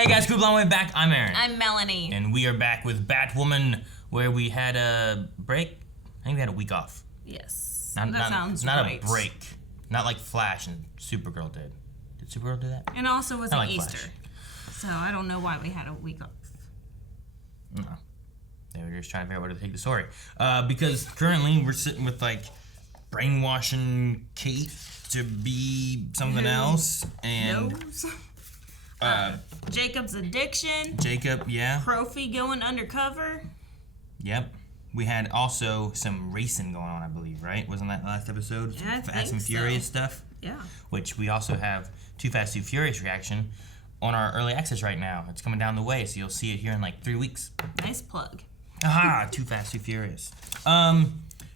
Hey guys, good long way back. I'm Aaron. I'm Melanie. And we are back with Batwoman, where we had a break. I think we had a week off. Yes. Not right. a break. Not like Flash and Supergirl did. Did Supergirl do that? And also it wasn't like Easter. Flash. So I don't know why we had a week off. No. They were just trying to figure out where to take the story. Because currently we're sitting with like brainwashing Kate to be something else. And Jacob's addiction. Jacob, yeah. Profi going undercover. Yep. We had also some racing going on, I believe, right? Wasn't that last episode? Yeah, I Fast think and Furious stuff? Yeah. Which we also have Too Fast, Too Furious reaction on our early access right now. It's coming down the way, so you'll see it here in like 3 weeks. Nice plug. Aha! Too Fast, Too Furious.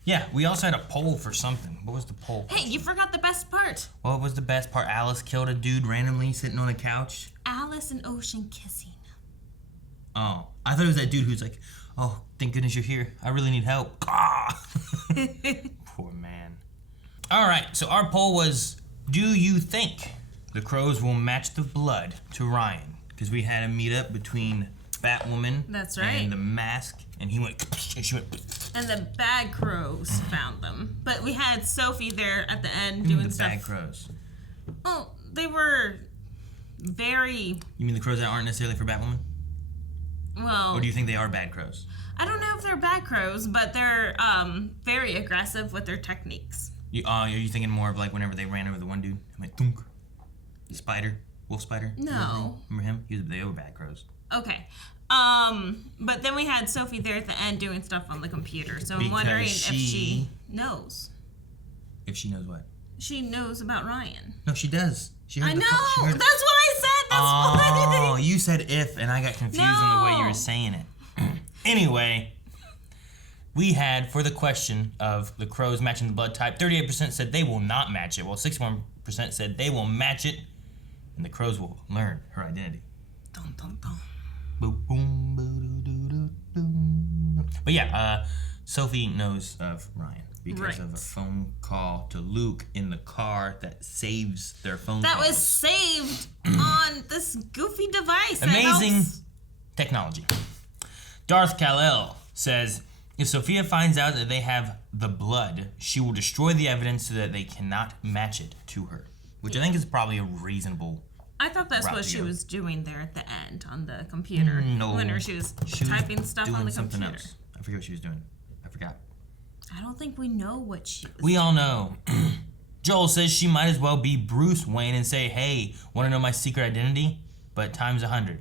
Yeah, we also had a poll for something. What was the poll? Hey, you forgot the best part. What was the best part? Alice killed a dude randomly sitting on a couch? Alice and Ocean kissing. Oh, I thought it was that dude who's like, oh, thank goodness you're here. I really need help. Ah! Poor man. All right, so our poll was, do you think the crows will match the blood to Ryan? Because we had a meetup between Batwoman That's right. and the Mask, and he went, and she went. And the bad crows found them. But we had Sophie there at the end You mean doing the stuff. bad crows? Well, they were very You mean the crows that aren't necessarily for Batwoman? well. Or do you think they are bad crows? I don't know if they're bad crows, but they're very aggressive with their techniques. Are you thinking more of like whenever they ran over the one dude? I'm like, thunk. The spider, wolf spider. No. Remember him? They were bad crows. Okay. But then we had Sophie there at the end doing stuff on the computer. So I'm wondering if she knows. If she knows what? She knows about Ryan. No, she does. She heard I the know. call. She heard That's what I said. That's Oh, what. you said if, and I got confused in the way you No. were saying it. Anyway, we had, for the question of the crows matching the blood type, 38% said they will not match it, while 61% said they will match it, and the crows will learn her identity. Dun, dun, dun. Boom, boom, boo-doo-doo-doo-doo. But yeah, Sophie knows of Ryan because of a phone call to Luke in the car that saves their phone That calls. was saved on this goofy device. that Amazing helps. technology. Darth Kal-El says, if Sophia finds out that they have the blood, she will destroy the evidence so that they cannot match it to her. Which I think is probably a reasonable. I thought that's what she was doing there at the end on the computer. No. When she was typing stuff doing on the something computer. else. I forget what she was doing. I forgot. I don't think we know what she was We all know. Joel says she might as well be Bruce Wayne and say, hey, want to know my secret identity? But times 100.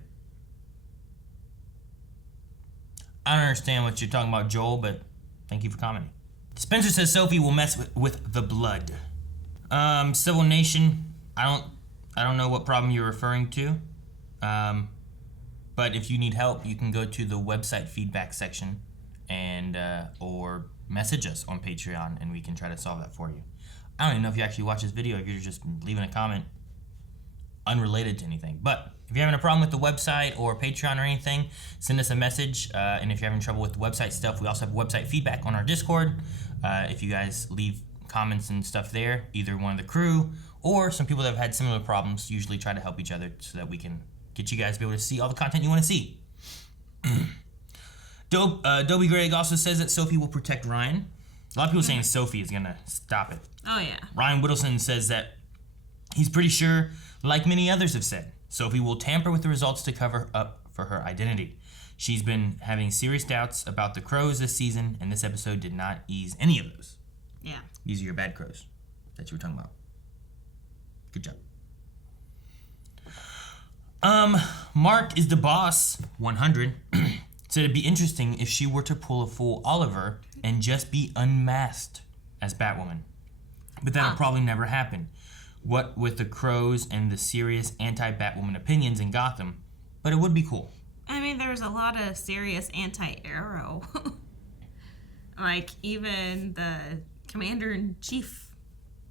I don't understand what you're talking about, Joel, but thank you for commenting. Spencer says Sophie will mess with the blood. Civil Nation, I don't know what problem you're referring to. But if you need help, you can go to the website feedback section and or message us on Patreon, and we can try to solve that for you. I don't even know if you actually watch this video, if you're just leaving a comment unrelated to anything. But if you're having a problem with the website or Patreon or anything, send us a message. And if you're having trouble with the website stuff, we also have website feedback on our Discord. If you guys leave comments and stuff there, either one of the crew or some people that have had similar problems usually try to help each other so that we can get you guys to be able to see all the content you want to see. Dobie Greg also says that Sophie will protect Ryan. A lot of people saying Sophie is going to stop it. Oh, yeah. Ryan Whittleson says that he's pretty sure, like many others have said, Sophie will tamper with the results to cover up for her identity. She's been having serious doubts about the crows this season, and this episode did not ease any of those. Yeah. These are your bad crows that you were talking about. Good job. Mark is the boss, 100, said it'd be interesting if she were to pull a full Oliver and just be unmasked as Batwoman. But that'll probably never happen. What with the crows and the serious anti-Batwoman opinions in Gotham, but it would be cool. I mean, there's a lot of serious anti-Arrow. Like, even the Commander-in-Chief,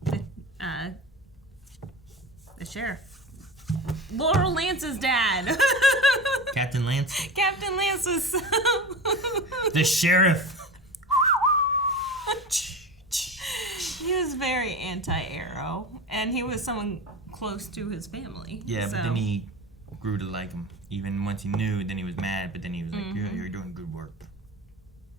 the sheriff. Laurel Lance's dad. Captain Lance? Captain Lance's... The sheriff. He was very anti-Arrow, and he was someone close to his family. Yeah, so. but then he grew to like him. Even once he knew, then he was mad, but then he was like, yeah, you're doing good work.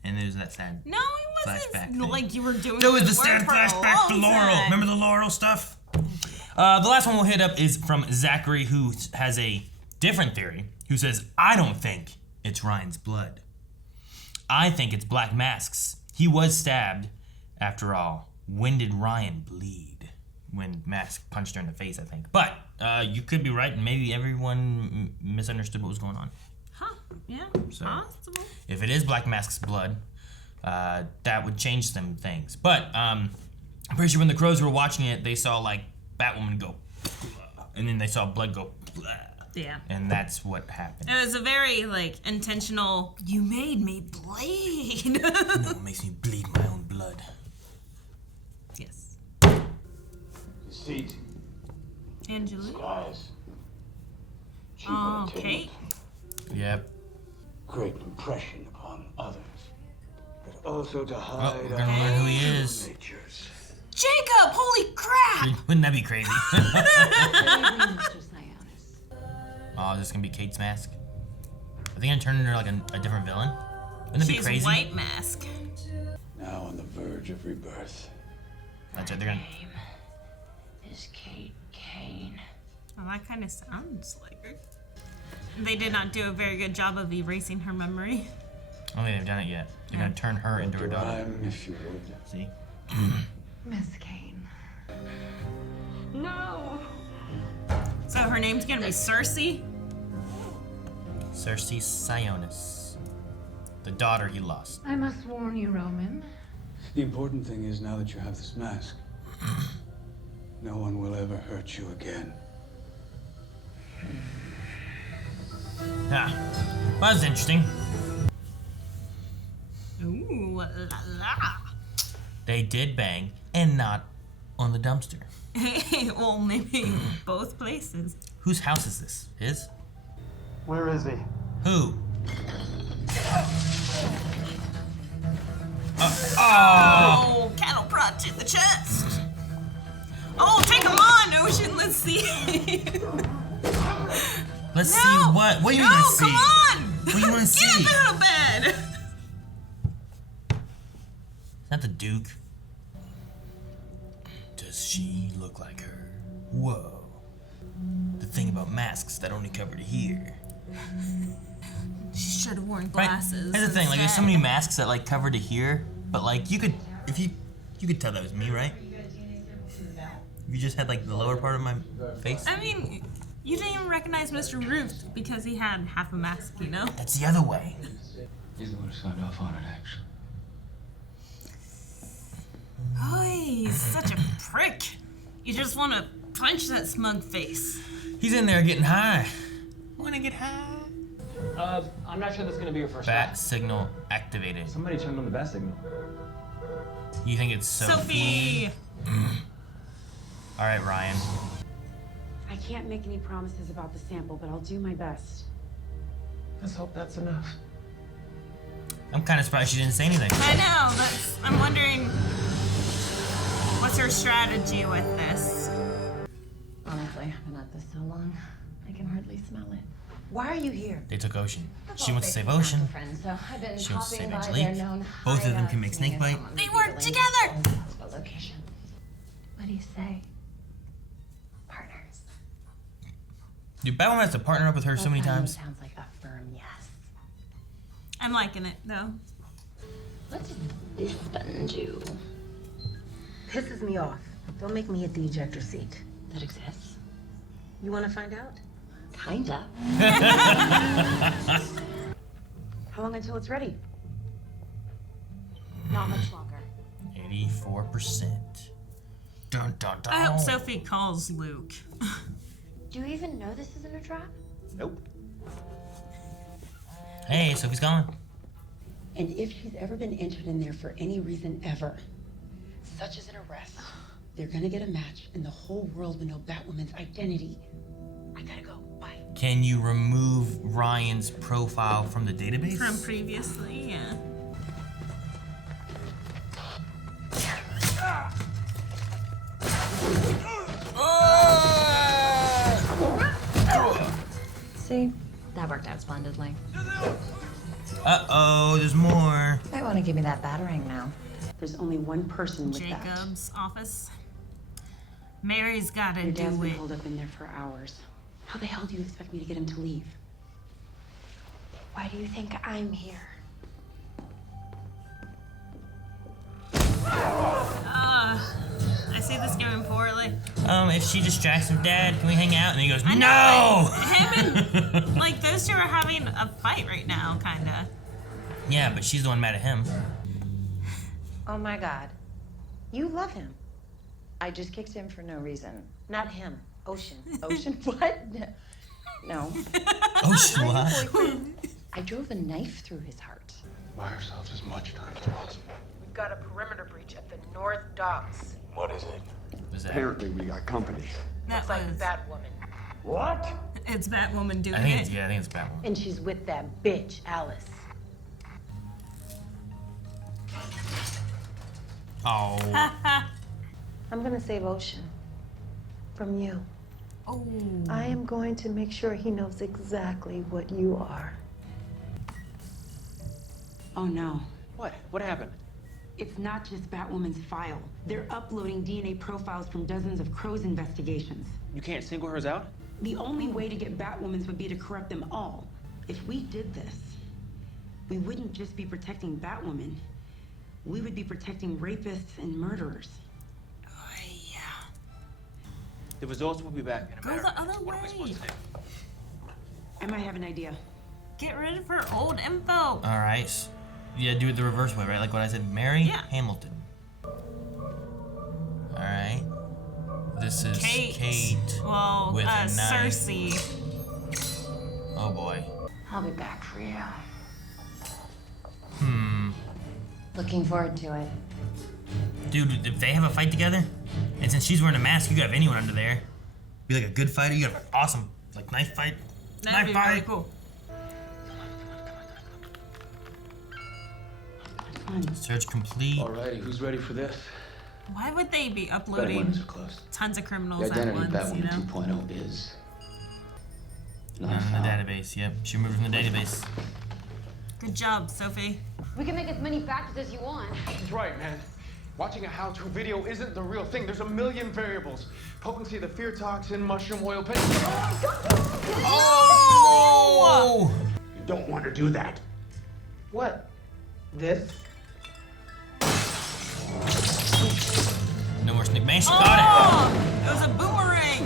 And there's that sad No, he wasn't flashback like you were doing there was good the sad work for a flashback to long Laurel. time. Remember the Laurel stuff? The last one we'll hit up is from Zachary, who has a different theory, who says, I don't think it's Ryan's blood. I think it's Black Mask's. He was stabbed. After all, when did Ryan bleed? When Mask punched her in the face, I think. But you could be right, and maybe everyone misunderstood what was going on. Huh, yeah, So, possible. if it is Black Mask's blood, that would change some things. But I'm pretty sure when the Crows were watching it, they saw like Batwoman go, and then they saw blood go, Yeah. and that's what happened. It was a very like intentional. You made me bleed. No, it makes me bleed my own blood. Yes. Deceit, Angelique. disguise, cheap Oh, entertainment, Kate. Yep. great impression upon others, but also to Oh, hide we're gonna learn who he true is. natures. Jacob, holy crap! Wouldn't that be crazy? Mr. Sionis. Oh, is this gonna be Kate's mask? Are they gonna turn into like a different villain? Wouldn't that be She's crazy? White Mask. Now on the verge of rebirth. That's right. They're gonna. Name is Kate Kane. Well, that kind of sounds like her. They did not do a very good job of erasing her memory. I don't think they've done it yet. They're gonna turn her into her daughter. Rhyme, if you would. See? Miss Kane. No! So her name's gonna be Cersei? Cersei Sionis, the daughter he lost. I must warn you, Roman. The important thing is now that you have this mask, no one will ever hurt you again. Yeah, well, that's interesting. Ooh, la la. They did bang, and not on the dumpster. Well, maybe both places. Whose house is this? His? Where is he? Who? Oh, cattle prod to the chest. Oh, take him on, Ocean. Let's see. Let's No, see what? What are you no, gonna see? come on. What do you wanna see? Get out of bed. Not the Duke. Does she look like her? Whoa. The thing about masks that only cover to here. She should have worn Right? glasses. Here's the thing, like there's so instead. many masks that like cover to here, but like you could, if you could tell that was me, right? If you just had like the lower part of my face. I mean, you didn't even recognize Mr. Ruth because he had half a mask, you know? That's the other way. He's the one who signed off on it, actually. Oh, he's such a prick. You just want to punch that smug face. He's in there getting high. Wanna get high? I'm not sure that's gonna be your first Bat shot. signal activated. Somebody turned on the bat signal. You think it's Sophie? All right, Ryan. I can't make any promises about the sample, but I'll do my best. Let's hope that's enough. I'm kind of surprised she didn't say anything. I know, I'm wondering what's her strategy with this. Honestly, I've been at this so long, I can hardly smell it. Why are you here? They took Ocean. She wants to save Both Ocean. friends, so I've been She wants to popping save by Angelique. their known Both of them can hideouts, make seeing snake if bite. someone They would be work willing to together. sell possible location. What do you say? Partners. Dude, Batwoman has to partner up with her so many That times. sounds like a firm yes. I'm liking it, though. What does this button do? Pisses me off. Don't make me hit the ejector seat. That exists? You want to find out? Kinda. How long until it's ready? Not much longer. 84%. Dun dun dun. I hope Sophie calls Luke. Do you even know this isn't a trap? Nope. Hey, Sophie's gone. And if she's ever been entered in there for any reason ever, such as an arrest, they're gonna get a match and the whole world will know Batwoman's identity. I gotta go. Bye. Can you remove Ryan's profile from the database? From previously, yeah. See? That worked out splendidly. Uh-oh, there's more. Might want to give me that battering now. There's only one person with that. Jacob's office. Mary's gotta Your dad's do been it. holed up in there for hours. How the hell do you expect me to get him to leave? Why do you think I'm here? I see this going poorly. If she distracts him, Dad, can we hang out? And he goes, no! Him and, like, those two are having a fight right now, kinda. Yeah, but she's the one mad at him. Oh my god. You love him. I just kicked him for no reason. Not him. Ocean. Ocean? What? No. Ocean, what? I drove a knife through his heart. Buy ourselves as much time as possible. We've got a perimeter breach at the North Docks. What is it? Was that? Apparently we got company. That Looks like was. Batwoman. What? It's Batwoman doing I think it. it's, yeah, I think it's Batwoman. And she's with that bitch, Alice. Oh. I'm gonna save Ocean from you. Oh. I am going to make sure he knows exactly what you are. Oh no. What? What happened? It's not just Batwoman's file. They're uploading DNA profiles from dozens of Crow's investigations. You can't single hers out? The only way to get Batwoman's would be to corrupt them all. If we did this, we wouldn't just be protecting Batwoman. We would be protecting rapists and murderers. Oh, yeah. The results will be back in a Go matter the of minutes. other What are we supposed way. to do? I might have an idea. Get rid of her old info. All right. Yeah, do it the reverse way, right? Like what I said. Mary Yeah. Hamilton. All right. This is Kate Well, with a knife. Cersei. Oh boy. I'll be back for you. Hmm. Looking forward to it. Dude, if they have a fight together, and since she's wearing a mask, you could have anyone under there. Be like a good fighter. You got an awesome like knife fight. That'd be Knife really fight. cool. Search complete. Alrighty, who's ready for this? Why would they be Better uploading winners are close. tons of criminals The at identity once, Batwoman you know? 2.0 is In not the found. database. Yep, she removed from the database. Good job, Sophie. We can make as many factors as you want. He's right, man. Watching a how-to video isn't the real thing. There's a million variables. Potency of the fear toxin, mushroom oil paste. Oh! You don't want to do that. What? This? No more snake. Man, she Oh! caught It was a boomerang!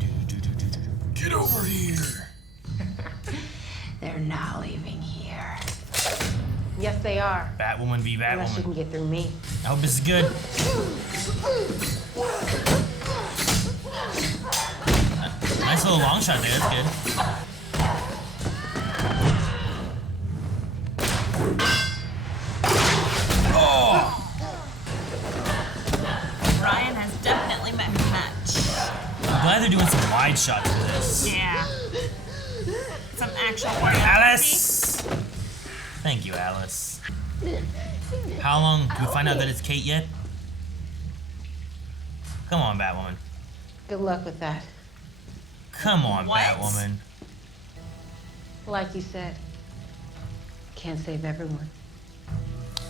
it. Get over here. They're not leaving here. Yes, they are. Batwoman v Unless you can Batwoman. get through me. I hope this is good. Nice little long shot there. That's good. Oh! Ryan has definitely met his match. I'm glad they're doing some wide shots for this. Yeah. Some actual choreography. Alice! Thank you, Alice. How long? Do we find out that it's Kate yet? Come on, Batwoman. Good luck with that. Come on, What? Batwoman. Like you said, can't save everyone.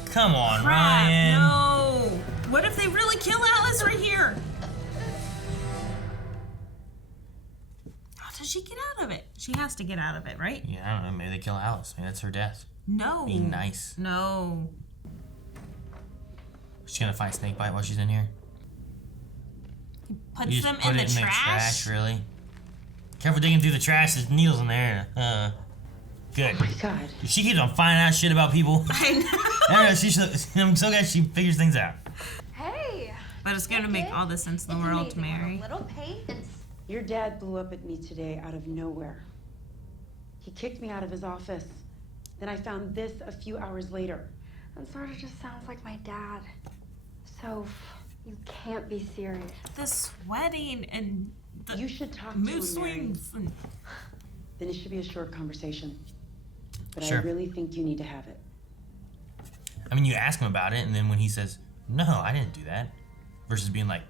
Come on, Crap, Ryan. no! What if they really kill Alice right here? How does she get out of it? She has to get out of it, right? Yeah, I don't know. Maybe they kill Alice. Maybe that's her death. No. Being nice. No. She's gonna find Snakebite while she's in here. Puts You them just put in it the in trash. the trash, really? Careful digging through the trash. There's needles in there. Good. Oh my God. She keeps on finding out shit about people. I know. I'm so glad she figures things out. Hey. But it's gonna make all the sense in the world, Mary. A little patience. Your dad blew up at me today out of nowhere. He kicked me out of his office. Then I found this a few hours later. That sort of just sounds like my dad. Soph, you can't be serious. The sweating and the You should talk to mood him, Mary. swings. And Then it should be a short conversation. But Sure. I really think you need to have it. I mean, you ask him about it, and then when he says, "No, I didn't do that," versus being like,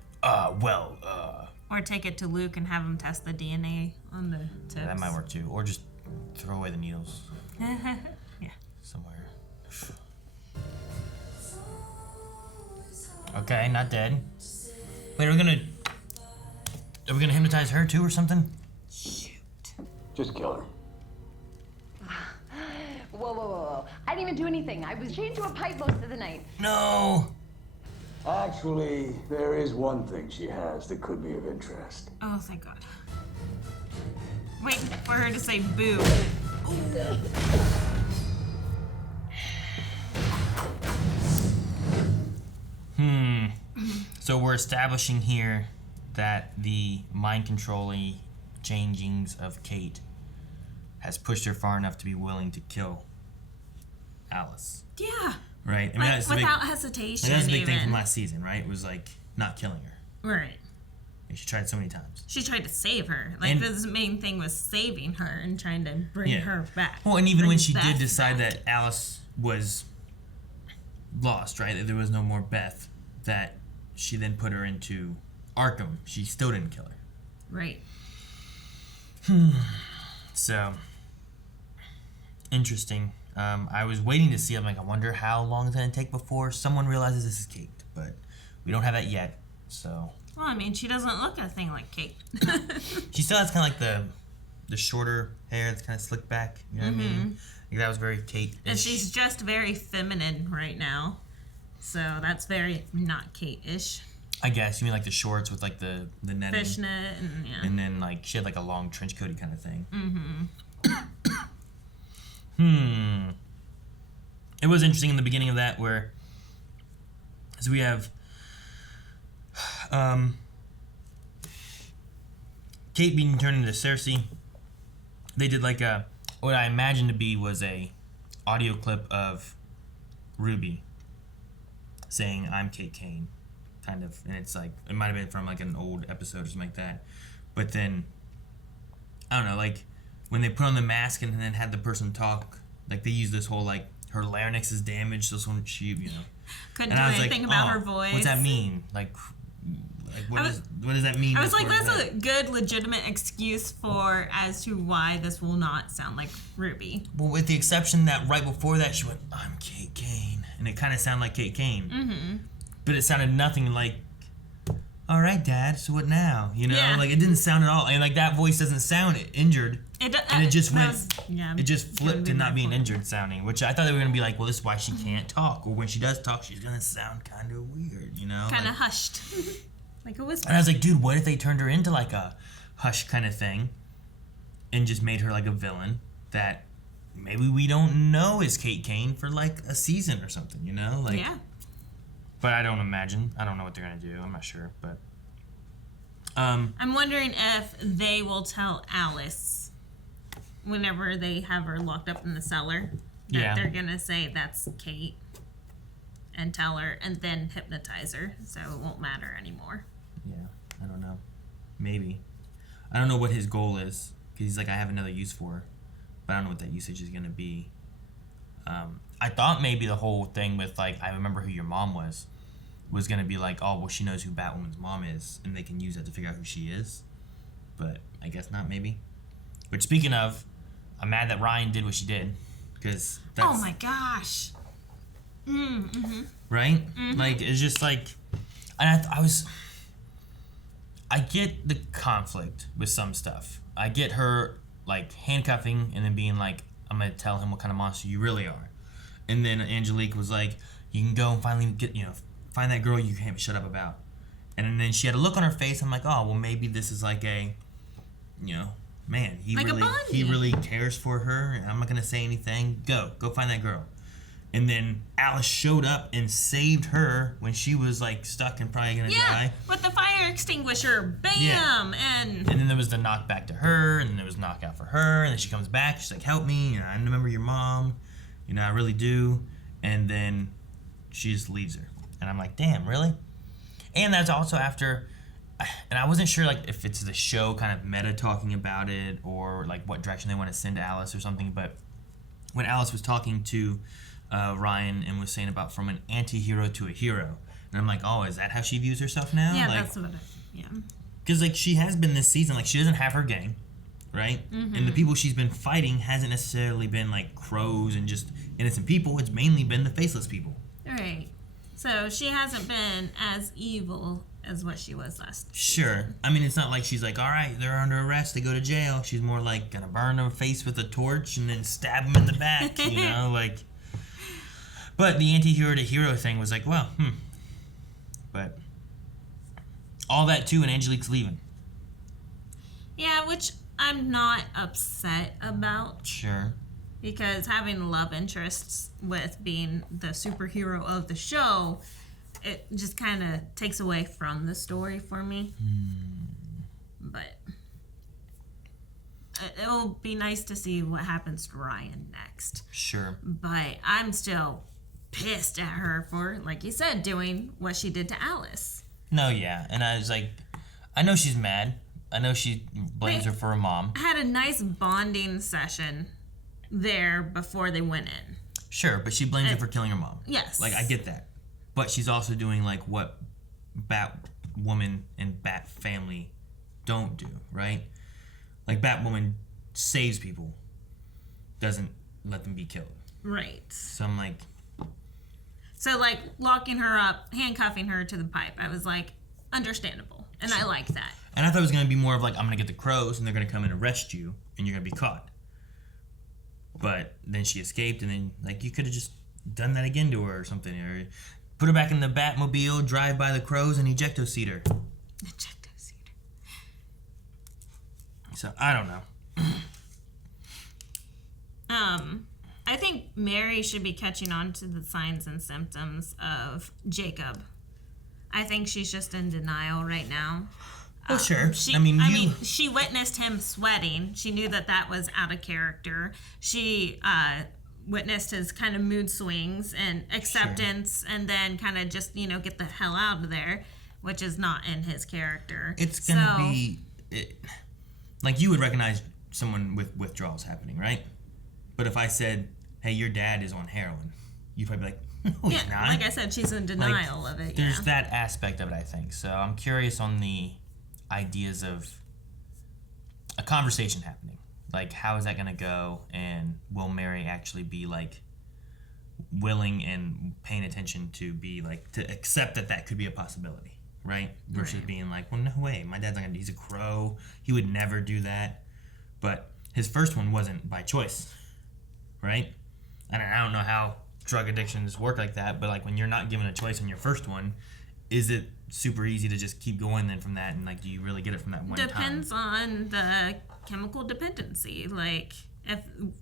Or take it to Luke and have him test the DNA on the tips. Yeah, that might work too. Or just throw away the needles Yeah. somewhere. Okay, not dead. Wait, are we gonna hypnotize her too or something? Shoot. Just kill her. Whoa. I didn't even do anything. I was chained to a pipe most of the night. No. Actually, there is one thing she has that could be of interest. Oh, thank God. Wait for her to say boo. So we're establishing here that the mind controlling changings of Kate has pushed her far enough to be willing to kill Alice. Yeah. Right? I mean, Like, that's the without big, hesitation. That was a big thing even. from last season, right? It was like not killing her. Right. And she tried so many times. She tried to save her. Like, And- the main thing was saving her and trying to bring Yeah. her back. Well, and even Bring when she Beth did decide back. that Alice was lost, right? That there was no more Beth, that she then put her into Arkham. She still didn't kill her. Right. So, interesting. I was waiting to see. I'm like, I wonder how long it's going to take before someone realizes this is Kate. But we don't have that yet. So, Well, I mean, she doesn't look a thing like Kate. she still has kind of like the shorter hair that's kind of slicked back. You know what I mean? Like, that was very Kate-ish. And she's just very feminine right now. So that's very not Kate-ish. I guess. You mean like the shorts with like the netting? Fishnet and yeah. And then like she had like a long trench coaty kind of thing. It was interesting in the beginning of that where so we have Kate being turned into Cersei. They did like a what I imagined to be was a audio clip of Ruby saying I'm Kate Kane, kind of, and it's like it might have been from like an old episode or something like that. But then I don't know, like when they put on the mask and then had the person talk, like they used this whole like her larynx is damaged, so when she, you know, Couldn't and do I was anything like, about oh, her voice. what's that mean? Like what does that mean? I was like, for that's that? a good, legitimate excuse for as to why this will not sound like Ruby. Well, with the exception that right before that she went, I'm Kate Kane, and it kind of sounded like Kate Kane, but it sounded nothing like. All right, Dad. So what now? You know, Yeah. like it didn't sound at all, and like that voice doesn't sound injured. And it just went. It just flipped to not being injured sounding, which I thought they were gonna be like, well, this is why she can't talk, or when she does talk, she's gonna sound kind of weird, you know? Kind of like, hushed. Like a whisper. and I was like, dude, what if they turned her into like a hush kind of thing, and just made her like a villain that maybe we don't know is Kate Kane for like a season or something, you know? Like, Yeah. But I don't imagine. I don't know what they're gonna do. I'm not sure, but. I'm wondering if they will tell Alice whenever they have her locked up in the cellar that Yeah. they're gonna say that's Kate and tell her and then hypnotize her so it won't matter anymore. Yeah, I don't know. Maybe. I don't know what his goal is because he's like, I have another use for her, but I don't know what that usage is gonna be. I thought maybe the whole thing with like, I remember who your mom was gonna be like, oh well, she knows who Batwoman's mom is, and they can use that to figure out who she is. But I guess not. Maybe. But speaking of, I'm mad that Ryan did what she did because that's Oh my gosh. right. Like it's just like, and I get the conflict with some stuff. I get her like handcuffing and then being like, I'm gonna tell him what kind of monster you really are. And then Angelique was like, you can go and finally get, find that girl you can't shut up about. And then she had a look on her face. I'm like, oh, well, maybe this is like a, man, he Like a really bonding. cares for her. And I'm not gonna say anything. Go find that girl. And then Alice showed up and saved her when she was like stuck and probably gonna die. With the fire extinguisher. Bam! Yeah. And And then there was the knockback to her, and then there was knockout for her, and then she comes back, she's like, help me, I remember your mom, I really do. And then she just leaves her. And I'm like, damn, really? And that's also after, and I wasn't sure like if it's the show kind of meta talking about it, or like what direction they want to send Alice or something, but when Alice was talking to Ryan and was saying about from an anti-hero to a hero, and I'm like, oh, is that how she views herself now? yeah, like, that's what yeah. Because, like, she has been this season, like, she doesn't have her gang, right? And the people she's been fighting hasn't necessarily been, like, crows and just innocent people. It's mainly been the faceless people. Right. So she hasn't been as evil as what she was last. Sure. I mean, it's not like she's like, all right, they're under arrest, they go to jail. She's more like gonna burn their face with a torch and then stab them in the back, you know, like. But the anti-hero to hero thing was like, well, But all that too, and Angelique's leaving. Yeah, which I'm not upset about. Sure. Because having love interests with being the superhero of the show, it just kind of takes away from the story for me. But it will be nice to see what happens to Ryan next. Sure. But I'm still pissed at her for, like you said, doing what she did to Alice. No, yeah. And I was like, I know she's mad. I know she blames her for her mom. I had a nice bonding session there before they went in. Sure, but she blames her for killing her mom. Yes. Like, I get that. But she's also doing, like, what Batwoman and Bat family don't do, right? Like, Batwoman saves people, doesn't let them be killed. Right. So I'm like... So, like, locking her up, handcuffing her to the pipe, I was like, understandable. And I like that. And I thought it was going to be more of, like, I'm going to get the crows, and they're going to come and arrest you, and you're going to be caught. But then she escaped, and then, like, you could have just done that again to her or something. Or put her back in the Batmobile, drive by the crows, and ejecto-seat her. Ejecto-seat her. So, I don't know. I think Mary should be catching on to the signs and symptoms of Jacob. I think she's just in denial right now. Oh, sure. I mean, she witnessed him sweating. She knew that that was out of character. She witnessed his kind of mood swings and acceptance, and then kind of just, get the hell out of there, which is not in his character. It's going to be... like, you would recognize someone with withdrawals happening, right? But if I said, hey, your dad is on heroin, you'd probably be like, no, he's not. Like I said, she's in denial of it. There's that aspect of it, I think. So I'm curious on the ideas of a conversation happening. Like, how is that going to go? And will Mary actually be, like, willing and paying attention to be, like, to accept that could be a possibility, right? Versus being like, well, no way. My dad's not going to, he's a crow. He would never do that. But his first one wasn't by choice, right? And I don't know how drug addictions work like that, but, like, when you're not given a choice on your first one, is it super easy to just keep going then from that, and, like, do you really get it from that one time? Depends on the chemical dependency. Like, if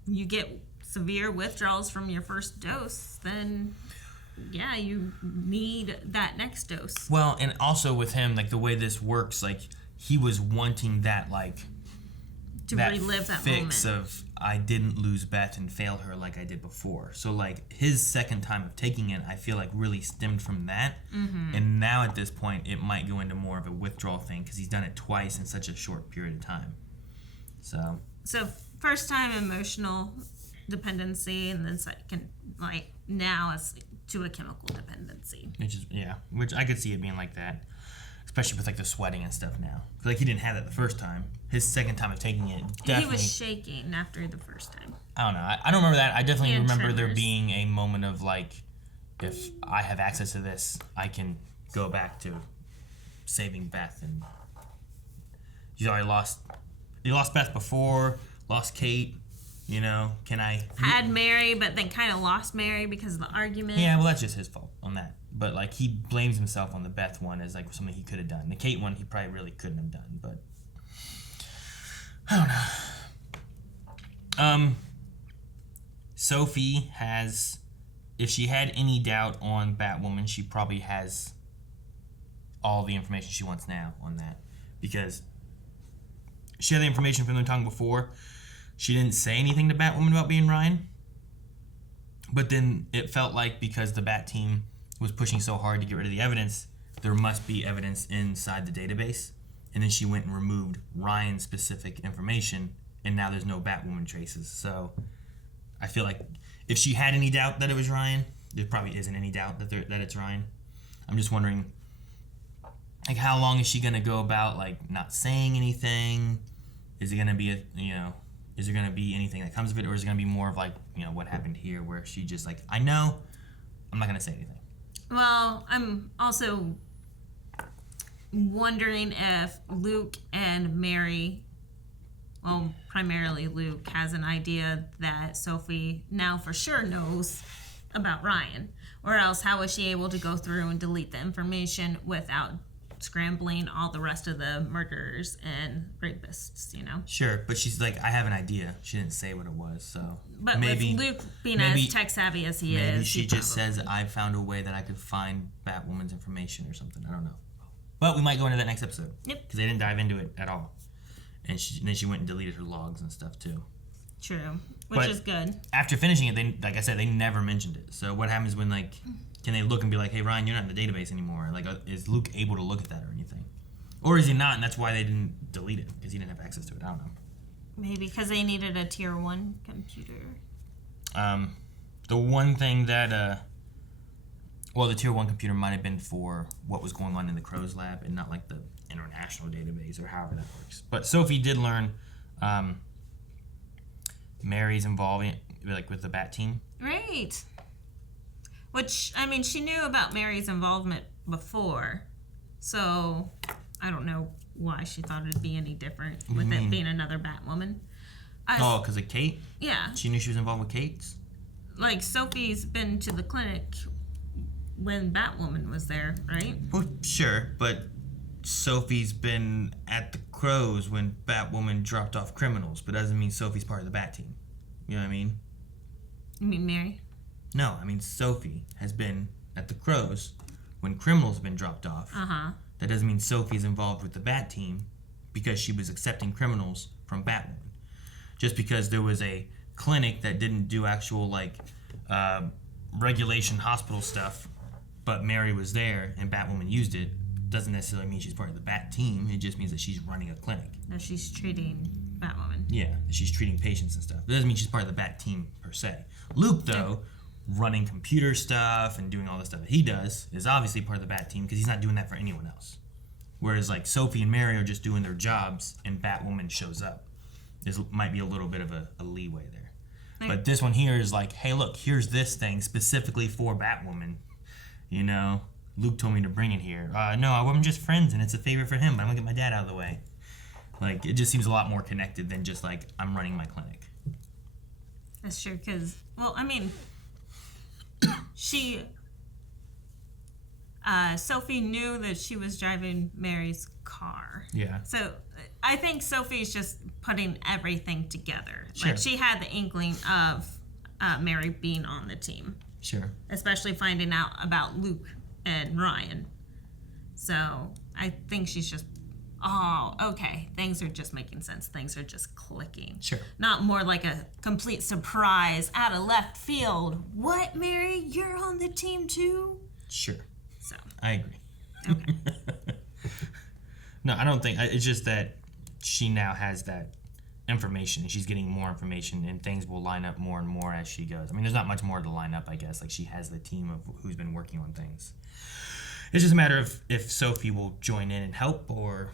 you get severe withdrawals from your first dose, then yeah, you need that next dose. Well, and also with him, like, the way this works, like, he was wanting that, like, to relive that fix moment of I didn't lose Beth and fail her like I did before. So, like, his second time of taking it, I feel like really stemmed from that. And now at this point, it might go into more of a withdrawal thing because he's done it twice in such a short period of time. So first time emotional dependency, and then second, like, now it's to a chemical dependency. Which I could see it being like that, especially with, like, the sweating and stuff now. Like, he didn't have that the first time. His second time of taking it, definitely. He was shaking after the first time. I don't know. I don't remember that. I definitely remember there tremors. being a moment of, like, if I have access to this, I can go back to saving Beth. And you already lost. You lost Beth before, lost Kate. Can I? Had Mary, but then kind of lost Mary because of the argument. Yeah, well, that's just his fault on that. But, like, he blames himself on the Beth one as, like, something he could have done. The Kate one, he probably really couldn't have done, but I don't know. Sophie has, if she had any doubt on Batwoman, she probably has all the information she wants now on that. Because she had the information from them talking before. She didn't say anything to Batwoman about being Ryan. But then it felt like because the Bat team was pushing so hard to get rid of the evidence, there must be evidence inside the database. And then she went and removed Ryan's specific information, and now there's no Batwoman traces. So I feel like if she had any doubt that it was Ryan, there probably isn't any doubt that it's Ryan. I'm just wondering like, how long is she gonna go about like not saying anything? Is it gonna be is there gonna be anything that comes of it, or is it gonna be more of like, what happened here, where she just like, I know, I'm not gonna say anything. Well, I'm also wondering if Luke and Mary, well, primarily Luke, has an idea that Sophie now for sure knows about Ryan. Or else, how was she able to go through and delete the information without scrambling all the rest of the murderers and rapists, Sure, but she's like, I have an idea. She didn't say what it was, so But maybe with Luke being as tech savvy as he is, maybe she just says, I found a way that I could find Batwoman's information or something. I don't know. But we might go into that next episode. Yep. Because they didn't dive into it at all. And then she went and deleted her logs and stuff too. True, which is good. After finishing it, they, like I said, they never mentioned it. So what happens when, like, can they look and be like, hey, Ryan, you're not in the database anymore? Like, is Luke able to look at that or anything? Or is he not, and that's why they didn't delete it, because he didn't have access to it? I don't know. Maybe because they needed a tier 1 computer. The one thing that, the tier 1 computer might have been for what was going on in the Crow's lab and not, like, the international database or however that works. But Sophie did learn Mary's involvement, like, with the Bat team. Right. Which, I mean, she knew about Mary's involvement before, so I don't know why she thought it'd be any different with it being another Batwoman. Because of Kate? Yeah. She knew she was involved with Kate's? Like, Sophie's been to the clinic when Batwoman was there, right? Well, sure, but Sophie's been at the Crows when Batwoman dropped off criminals, but doesn't mean Sophie's part of the Bat team. You know what I mean? You mean Mary? No, I mean Sophie has been at the Crows when criminals have been dropped off. Uh-huh. That doesn't mean Sophie's involved with the Bat team because she was accepting criminals from Batwoman. Just because there was a clinic that didn't do actual, like, regulation hospital stuff, but Mary was there and Batwoman used it, doesn't necessarily mean she's part of the Bat team. It just means that she's running a clinic. No, she's treating Batwoman. Yeah, she's treating patients and stuff. That doesn't mean she's part of the Bat team per se. Luke, though, running computer stuff and doing all the stuff that he does, is obviously part of the Bat team because he's not doing that for anyone else. Whereas, like, Sophie and Mary are just doing their jobs and Batwoman shows up. There might be a little bit of a leeway there. Right. But this one here is like, hey, look, here's this thing specifically for Batwoman. Luke told me to bring it here. No, I'm just friends and it's a favor for him, but I'm going to get my dad out of the way. Like, it just seems a lot more connected than just like, I'm running my clinic. That's true, because, well, I mean, Sophie knew that she was driving Mary's car. Yeah. So I think Sophie's just putting everything together. Sure. Like, she had the inkling of Mary being on the team. Sure. Especially finding out about Luke and Ryan. So I think she's just, okay, things are just making sense. Things are just clicking. Sure. Not more like a complete surprise out of left field. What, Mary? You're on the team too? Sure. So. I agree. Okay. No, I don't think, it's just that she now has that information and she's getting more information and things will line up more and more as she goes. I mean, there's not much more to line up, I guess. Like, she has the team of who's been working on things. It's just a matter of if Sophie will join in and help or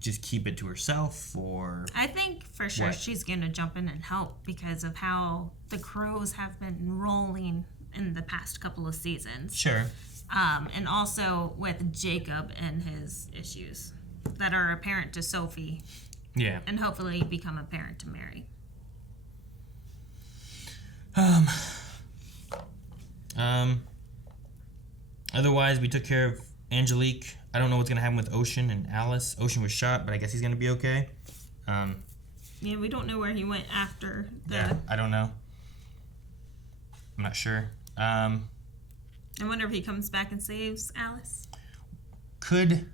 just keep it to herself, or... I think for sure she's going to jump in and help because of how the Crows have been rolling in the past couple of seasons. Sure. And also with Jacob and his issues that are apparent to Sophie. Yeah. And hopefully become apparent to Mary. Otherwise, we took care of Angelique. I don't know what's going to happen with Ocean and Alice. Ocean was shot, but I guess he's going to be okay. Yeah, we don't know where he went after the... Yeah, I don't know. I'm not sure. I wonder if he comes back and saves Alice. Could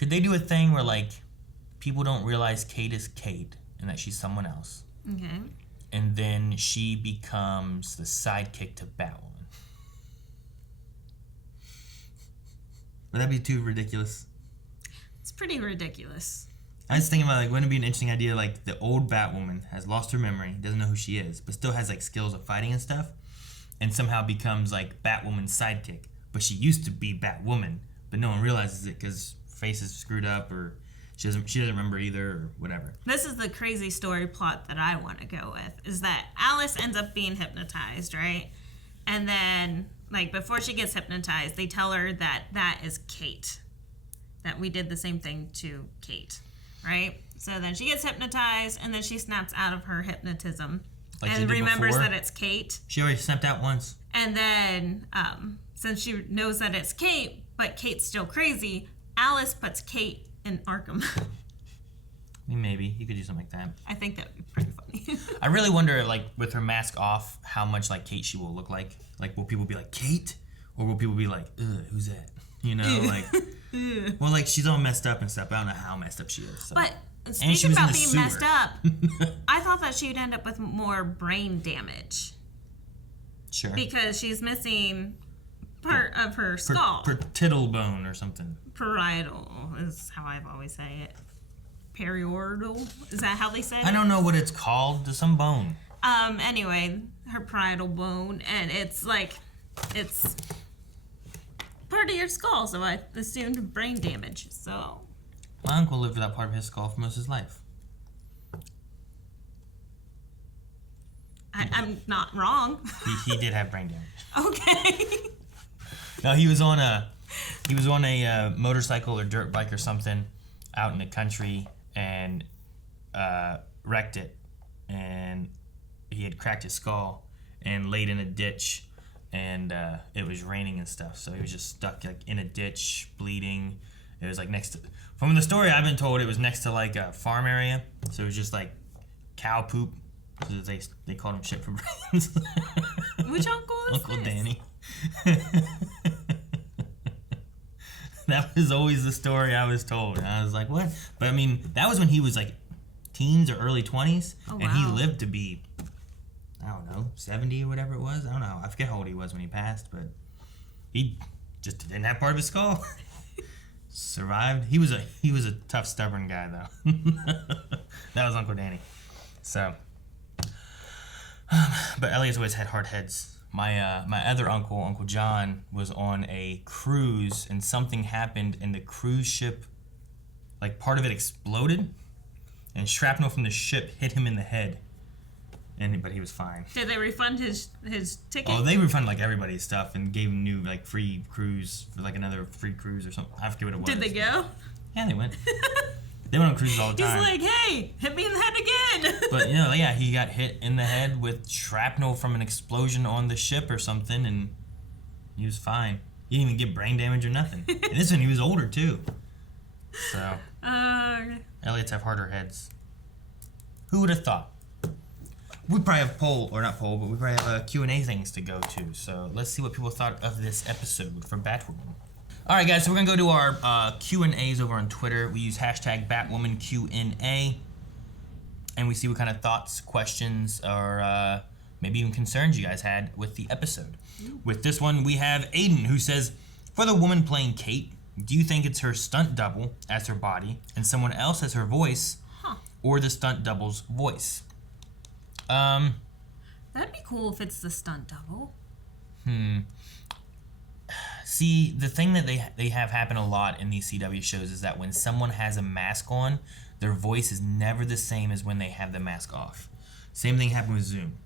they do a thing where, like, people don't realize Kate is Kate and that she's someone else? Okay. And then she becomes the sidekick to Batwoman. Would that be too ridiculous? It's pretty ridiculous. I was thinking about, like, wouldn't it be an interesting idea, like, the old Batwoman has lost her memory, doesn't know who she is, but still has, like, skills of fighting and stuff, and somehow becomes, like, Batwoman's sidekick. But she used to be Batwoman, but no one realizes it because face is screwed up, or she doesn't remember either, or whatever. This is the crazy story plot that I want to go with, is that Alice ends up being hypnotized, right? And then, like, before she gets hypnotized, they tell her that that is Kate. That we did the same thing to Kate, right? So then she gets hypnotized, and then she snaps out of her hypnotism. Like and remembers that it's Kate. She already snapped out once. And then, since she knows that it's Kate, but Kate's still crazy, Alice puts Kate in Arkham. I mean, maybe you could do something like that. I think that would be pretty funny. I really wonder, like, with her mask off, how much like Kate she will look like. Like, will people be like, Kate? Or will people be like, ugh, who's that? You know, like, well, like, she's all messed up and stuff. But I don't know how messed up she is. So. But speaking about being messed up, I thought that she would end up with more brain damage. Sure. Because she's missing part of her skull. Tittle bone or something. Parietal is how I've always say it. Periorbital? Is that how they say it? I don't know what it's called. There's some bone. Anyway, her parietal bone, and it's like, it's part of your skull, so I assumed brain damage, so. My uncle lived with that part of his skull for most of his life. I'm not wrong. He did have brain damage. Okay. No, he was on a motorcycle or dirt bike or something out in the country and wrecked it, and he had cracked his skull and laid in a ditch, and it was raining and stuff, so he was just stuck like in a ditch, bleeding. It was like next to, from the story I've been told, it was next to like a farm area, so it was just like cow poop. So they called him shit for brains. Which uncle is Uncle this? Danny. That was always the story I was told. And I was like, what? But I mean, that was when he was like teens or early 20s. Oh, and he wow. lived to be, I don't know, 70 or whatever it was. I don't know. I forget how old he was when he passed, but he just didn't have part of his skull. Survived. He was a tough, stubborn guy, though. That was Uncle Danny. So, but Elliot's always had hard heads. My other uncle, Uncle John, was on a cruise, and something happened, and the cruise ship, like, part of it exploded, and shrapnel from the ship hit him in the head. But he was fine. Did they refund his ticket? Oh, they refunded like everybody's stuff and gave him new like free cruise for like another free cruise or something. I forget what it was. Did they go? Yeah, they went. They went on cruises all the time. He's like, hey, hit me in the head again. But yeah, he got hit in the head with shrapnel from an explosion on the ship or something, and he was fine. He didn't even get brain damage or nothing. And this one, he was older too. So Elliot's have harder heads. Who would have thought? We probably have we probably have Q&A things to go to. So let's see what people thought of this episode for Batwoman. All right, guys, so we're going to go to our Q&As over on Twitter. We use hashtag BatwomanQNA, and we see what kind of thoughts, questions, or maybe even concerns you guys had with the episode. With this one, we have Aiden, who says, for the woman playing Kate, do you think it's her stunt double as her body and someone else as her voice, or the stunt double's voice? That'd be cool if it's the stunt double. See, the thing that they have happen a lot in these CW shows is that when someone has a mask on, their voice is never the same as when they have the mask off. Same thing happened with Zoom,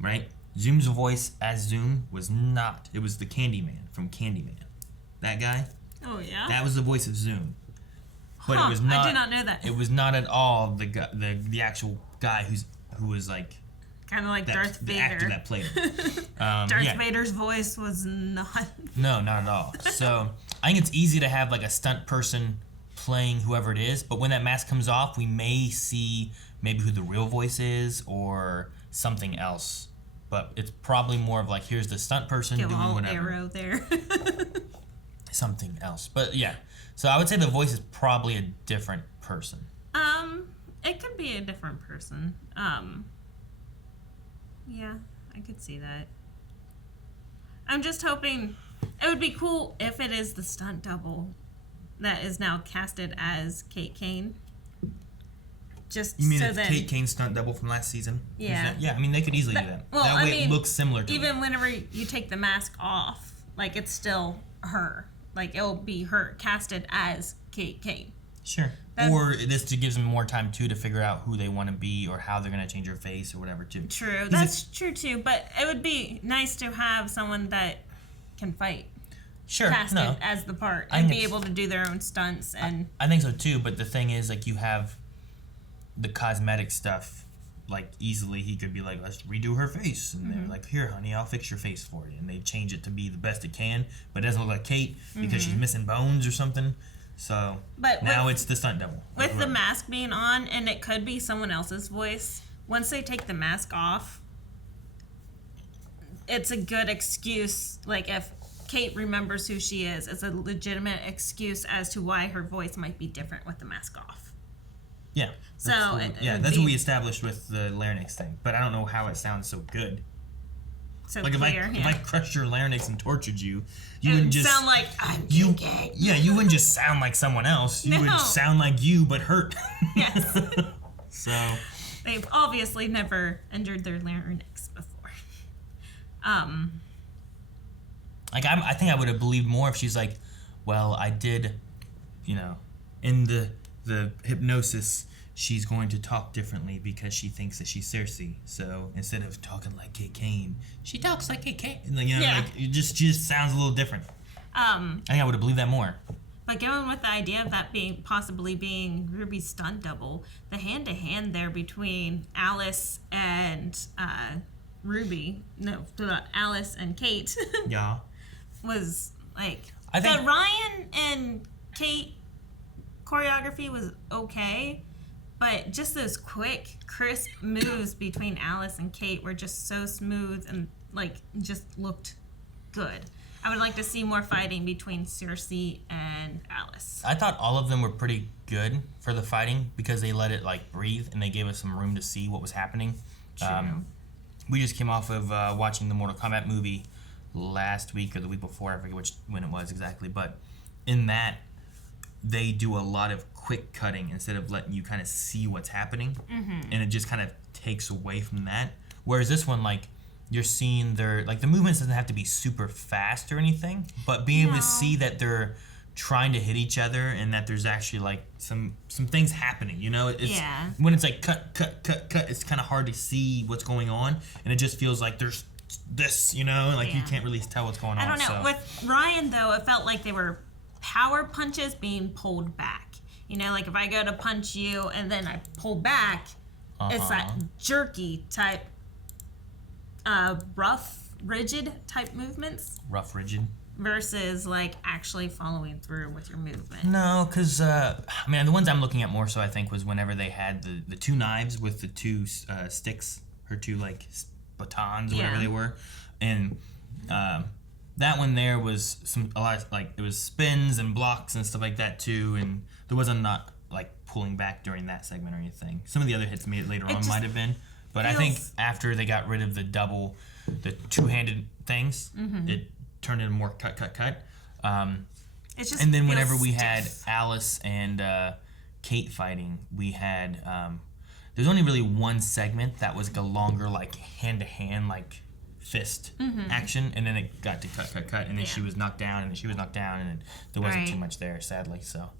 right? Zoom's voice as Zoom was not. It was the Candyman from Candyman. That guy? Oh, yeah? That was the voice of Zoom. But it was not. I did not know that. It was not at all the actual guy who was like kind of like Darth Vader. The actor that played him. Darth Vader's voice was not. No, not at all. So I think it's easy to have like a stunt person playing whoever it is, but when that mask comes off, we may see maybe who the real voice is or something else. But it's probably more of like, here's the stunt person doing whatever. Arrow there. Something else. But yeah. So I would say the voice is probably a different person. It could be a different person. Yeah, I could see that. I'm just hoping it would be cool if it is the stunt double that is now casted as Kate Kane. Just you mean so the that Kate Kane stunt double from last season? Yeah. Yeah, I mean they could easily do that. Well, That way it looks similar to even her. whenever you take the mask off, like it's still her. like it'll be her casted as Kate. Sure. Or this gives them more time too to figure out who they want to be or how they're gonna change her face or whatever too. True, that's true too. But it would be nice to have someone that can fight. Sure. Casted as the part and be able to do their own stunts and. I think so too. But the thing is, like, you have the cosmetic stuff. Like, easily he could be like, let's redo her face, and they're like, here, honey, I'll fix your face for you, and they change it to be the best it can, but it doesn't look like Kate because she's missing bones or something. So but now it's the stunt double. With the mask being on, and it could be someone else's voice, once they take the mask off, it's a good excuse. Like, if Kate remembers who she is, it's a legitimate excuse as to why her voice might be different with the mask off. Yeah. So that's what we established with the larynx thing, but I don't know how it sounds so good. So like clear, if I crushed your larynx and tortured you, you wouldn't just sound like you wouldn't just sound like someone else. You would sound like you but hurt. Yes. So they've obviously never injured their larynx before. Like I think I would have believed more if she's like, well, I did, in the hypnosis, she's going to talk differently because she thinks that she's Cersei. So instead of talking like Kate Kane, she talks like Kate Kane. Like, like it just sounds a little different. I think I would have believed that more. But going with the idea of that possibly being Ruby's stunt double, the hand-to-hand there between Alice and Alice and Kate. Yeah. Was like I think the Ryan and Kate choreography was okay, but just those quick, crisp moves between Alice and Kate were just so smooth and like just looked good. I would like to see more fighting between Cersei and Alice. I thought all of them were pretty good for the fighting because they let it like breathe and they gave us some room to see what was happening. True. We just came off of watching the Mortal Kombat movie last week or the week before, I forget when it was exactly, but in that they do a lot of quick cutting instead of letting you kind of see what's happening, and it just kind of takes away from that. Whereas this one, like, you're seeing their, like, the movements doesn't have to be super fast or anything, but being able to see that they're trying to hit each other and that there's actually like some things happening, it's when it's like cut, it's kind of hard to see what's going on, and it just feels like there's this, you can't really tell what's going on. I don't know. So. With Ryan, though, it felt like they were power punches being pulled back. Like if I go to punch you and then I pull back, it's that jerky type, rough, rigid type movements. Rough, rigid. Versus like actually following through with your movement. No, because the ones I'm looking at more so I think was whenever they had the two knives with the two sticks, or two like batons, whatever they were, and that one there was a lot of, like, it was spins and blocks and stuff like that too, and there wasn't not like pulling back during that segment or anything. Some of the other hits made later on might have been, but I think after they got rid of the two-handed things, it turned into more cut. It's just and then whenever we stiff. had Alice and Kate fighting, we had there's only really one segment that was like a longer like hand-to-hand like fist action, and then it got to cut, and then she was knocked down, and then she was knocked down, and there wasn't too much there, sadly. So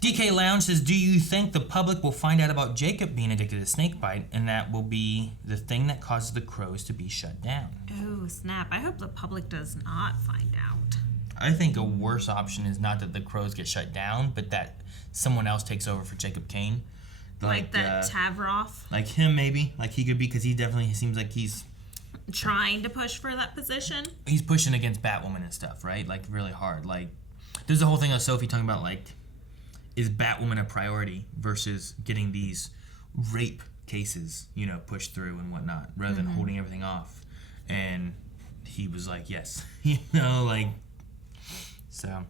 DK Lounge says, do you think the public will find out about Jacob being addicted to snakebite, and that will be the thing that causes the crows to be shut down? Oh, snap. I hope the public does not find out. I think a worse option is not that the crows get shut down, but that someone else takes over for Jacob Kane. Like that Tavroff? Like him, maybe. Like he could be, because he definitely seems like he's trying to push for that position. He's pushing against Batwoman and stuff, right? Like really hard. Like there's the whole thing of Sophie talking about, like, is Batwoman a priority versus getting these rape cases, pushed through and whatnot, rather than holding everything off. And he was like, yes. So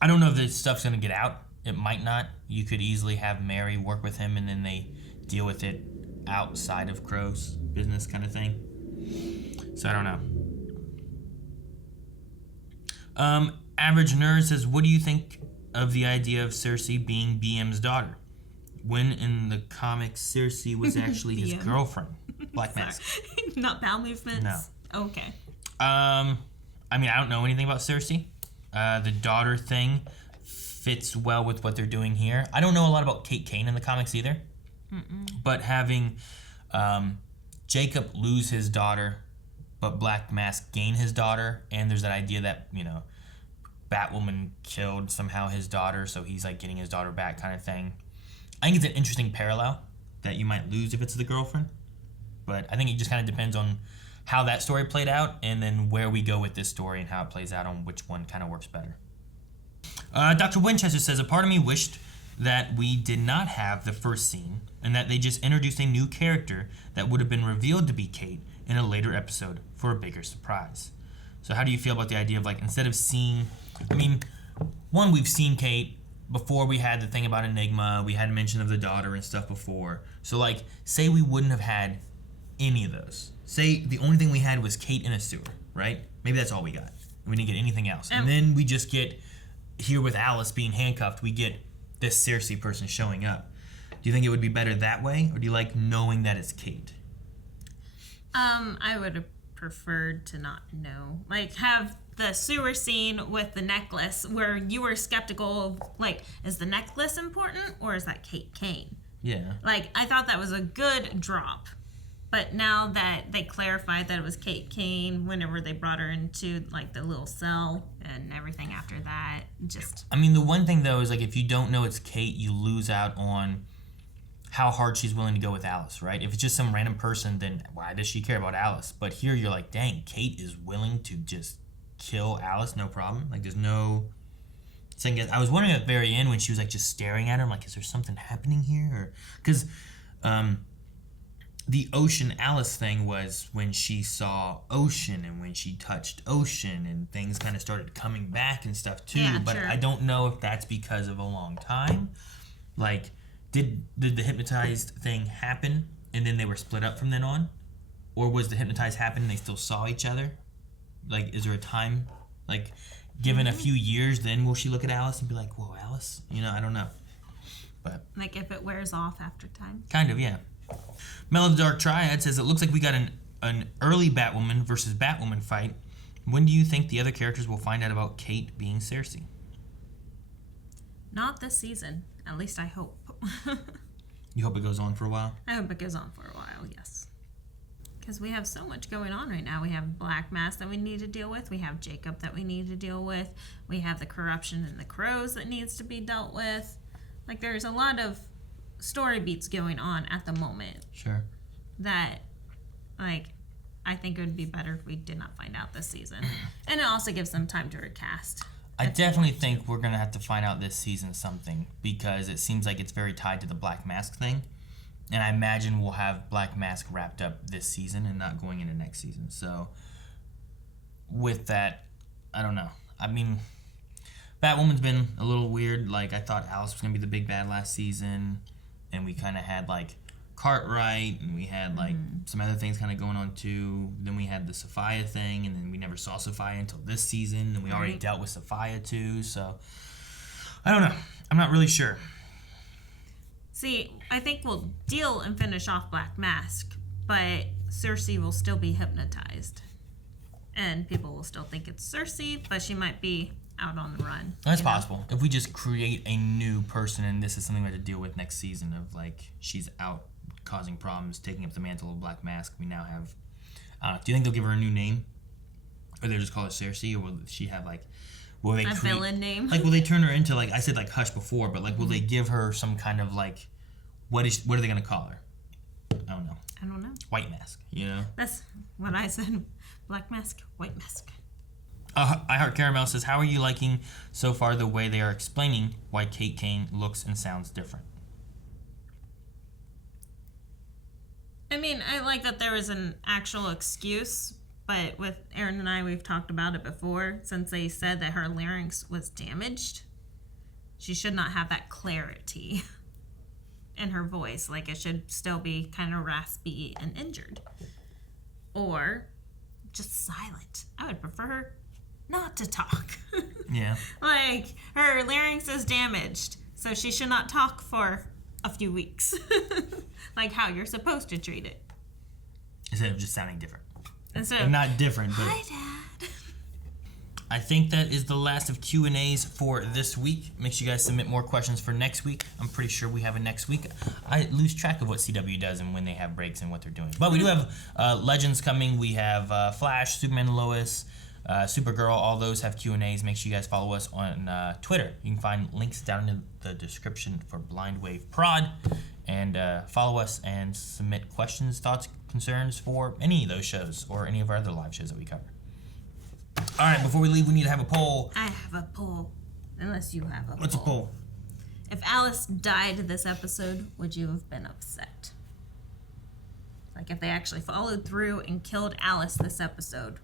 I don't know if this stuff's going to get out. It might not. You could easily have Mary work with him and then they deal with it outside of Crow's business kind of thing. So I don't know. Average Nerd says, what do you think of the idea of Cersei being BM's daughter, when in the comics Cersei was actually his girlfriend? Black Mask. Not bowel movements? No. Okay. I don't know anything about Cersei, The daughter thing fits well with what they're doing here. I don't know a lot about Kate Kane in the comics either. But having Jacob lose his daughter, but Black Mask gain his daughter, and there's that idea that, you know, Batwoman killed somehow his daughter, so he's like getting his daughter back kind of thing. I think it's an interesting parallel that you might lose if it's the girlfriend. But I think it just kind of depends on how that story played out and then where we go with this story and how it plays out on which one kind of works better. Dr. Winchester says, a part of me wished that we did not have the first scene and that they just introduced a new character that would have been revealed to be Kate in a later episode for a bigger surprise. So how do you feel about the idea of, like, instead of seeing... I mean, one, we've seen Kate before we had the thing about Enigma. We had mention of the daughter and stuff before. So, like, say we wouldn't have had any of those. Say the only thing we had was Kate in a sewer, right? Maybe that's all we got. We didn't get anything else. And then we just get, here with Alice being handcuffed, we get this Cersei person showing up. Do you think it would be better that way? Or do you like knowing that it's Kate? I would have preferred to not know. Like, have the sewer scene with the necklace where you were skeptical of, like, is the necklace important or is that Kate Kane? Yeah. Like, I thought that was a good drop. But now that they clarified that it was Kate Kane whenever they brought her into, like, the little cell and everything after that, just... I mean, the one thing, though, is, like, if you don't know it's Kate, you lose out on how hard she's willing to go with Alice, right? If it's just some random person, then why does she care about Alice? But here you're like, dang, Kate is willing to just kill Alice, no problem. Like, there's no... I was wondering at the very end when she was, like, just staring at her, I'm like, is there something happening here? Because the Ocean Alice thing was when she saw Ocean and when she touched Ocean and things kind of started coming back and stuff too. Yeah, but sure. I don't know if that's because of a long time. Like, did the hypnotized thing happen and then they were split up from then on? Or was the hypnotized happen and they still saw each other? Like, is there a time, like, given a few years, then will she look at Alice and be like, whoa, Alice? You know, I don't know. But Like, if it wears off after time. kind of, yeah. Mel of the Dark Triad says, it looks like we got an early Batwoman versus Batwoman fight. When do you think the other characters will find out about Kate being Cersei? Not this season. At least I hope. You hope it goes on for a while? I hope it goes on for a while, yes. Because we have so much going on right now. We have Black Mask that we need to deal with. We have Jacob that we need to deal with. We have the corruption in the Crows that needs to be dealt with. Like, there's a lot of story beats going on at the moment. Sure. That, like, I think it would be better if we did not find out this season. And it also gives them time to recast. I definitely think we're going to have to find out this season something because it seems like it's very tied to the Black Mask thing. And I imagine we'll have Black Mask wrapped up this season and not going into next season. So, with that, I don't know. I mean, Batwoman's been a little weird. Like, I thought Alice was going to be the big bad last season. And we kind of had, like, Cartwright. And we had, like, some other things kind of going on, too. Then we had the Sophia thing. And then we never saw Sophia until this season. And we already dealt with Sophia, too. So, I don't know. I'm not really sure. See, I think we'll deal and finish off Black Mask, but Cersei will still be hypnotized. And people will still think it's Cersei, but she might be out on the run. That's possible. If we just create a new person and this is something we have to deal with next season of, like, she's out causing problems, taking up the mantle of Black Mask, we now have... I don't know. Do you think they'll give her a new name? Or they'll just call her Cersei? Or will she have, like... Will they villain name? Like, will they turn her into, like... I said, like, Hush before, but, like, will they give her some kind of, like... What are they going to call her? I don't know. I don't know. White Mask, you know? That's what I said. Black Mask, White Mask. I Heart Caramel says, how are you liking so far the way they are explaining why Kate Kane looks and sounds different? I mean, I like that there is an actual excuse, but with Aaron and I, we've talked about it before, since they said that her larynx was damaged. She should not have that clarity in her voice. Like, it should still be kind of raspy and injured. Or just silent. I would prefer her not to talk. Yeah. Like, her larynx is damaged, so she should not talk for a few weeks. Like how you're supposed to treat it. Instead of just sounding different. Instead of not different, but... Hi, I think that is the last of Q&As for this week. Make sure you guys submit more questions for next week. I'm pretty sure we have a next week. I lose track of what CW does and when they have breaks and what they're doing. But we do have Legends coming. We have Flash, Superman and Lois, Supergirl. All those have Q&As. Make sure you guys follow us on Twitter. You can find links down in the description for Blind Wave Prod. And follow us and submit questions, thoughts, concerns for any of those shows or any of our other live shows that we cover. All right, before we leave, we need to have a poll. I have a poll. Unless you have a poll. What's a poll? If Alice died this episode, would you have been upset? Like if they actually followed through and killed Alice this episode,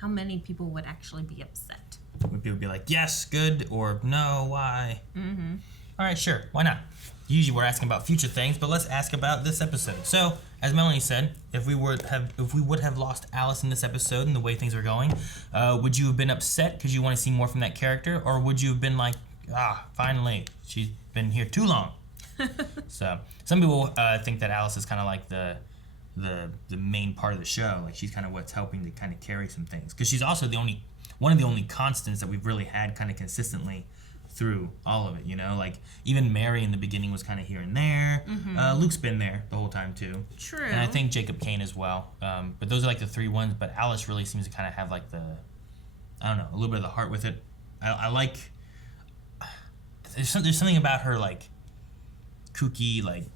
how many people would actually be upset? Would people be like, yes, good, or no, why? Mm-hmm. All right, sure, why not? Usually we're asking about future things, but let's ask about this episode. So, as Melanie said, if we would have lost Alice in this episode and the way things were going, would you have been upset because you want to see more from that character, or would you have been like, finally, she's been here too long? So, some people think that Alice is kind of like the main part of the show. Like she's kind of what's helping to kind of carry some things, because she's also one of the only constants that we've really had kind of consistently through all of it, you know? Like, even Mary in the beginning was kind of here and there. Mm-hmm. Luke's been there the whole time, too. True. And I think Jacob Kane as well. But those are, like, the three ones. But Alice really seems to kind of have, like, I don't know, a little bit of the heart with it. I like... There's something about her, like, kooky, like,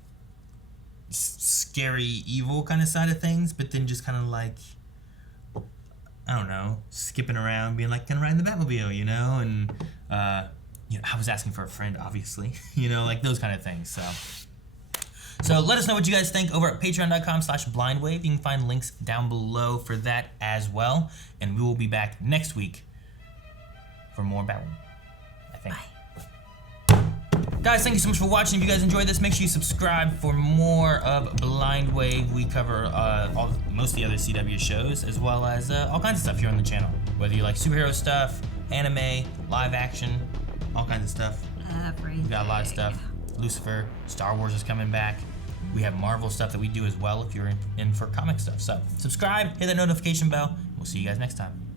scary, evil kind of side of things. But then just kind of, like... I don't know, skipping around, being like, can I ride in the Batmobile, you know? And, I was asking for a friend, obviously, like those kind of things. So let us know what you guys think over at patreon.com/blindwave. You can find links down below for that as well. And we will be back next week for more Batwoman, I think. Bye. Guys, thank you so much for watching. If you guys enjoyed this, make sure you subscribe for more of Blind Wave. We cover most of the other CW shows, as well as all kinds of stuff here on the channel. Whether you like superhero stuff, anime, live action, all kinds of stuff. Everything. We got a lot of stuff. Lucifer, Star Wars is coming back. We have Marvel stuff that we do as well if you're in for comic stuff. So subscribe, hit that notification bell. We'll see you guys next time.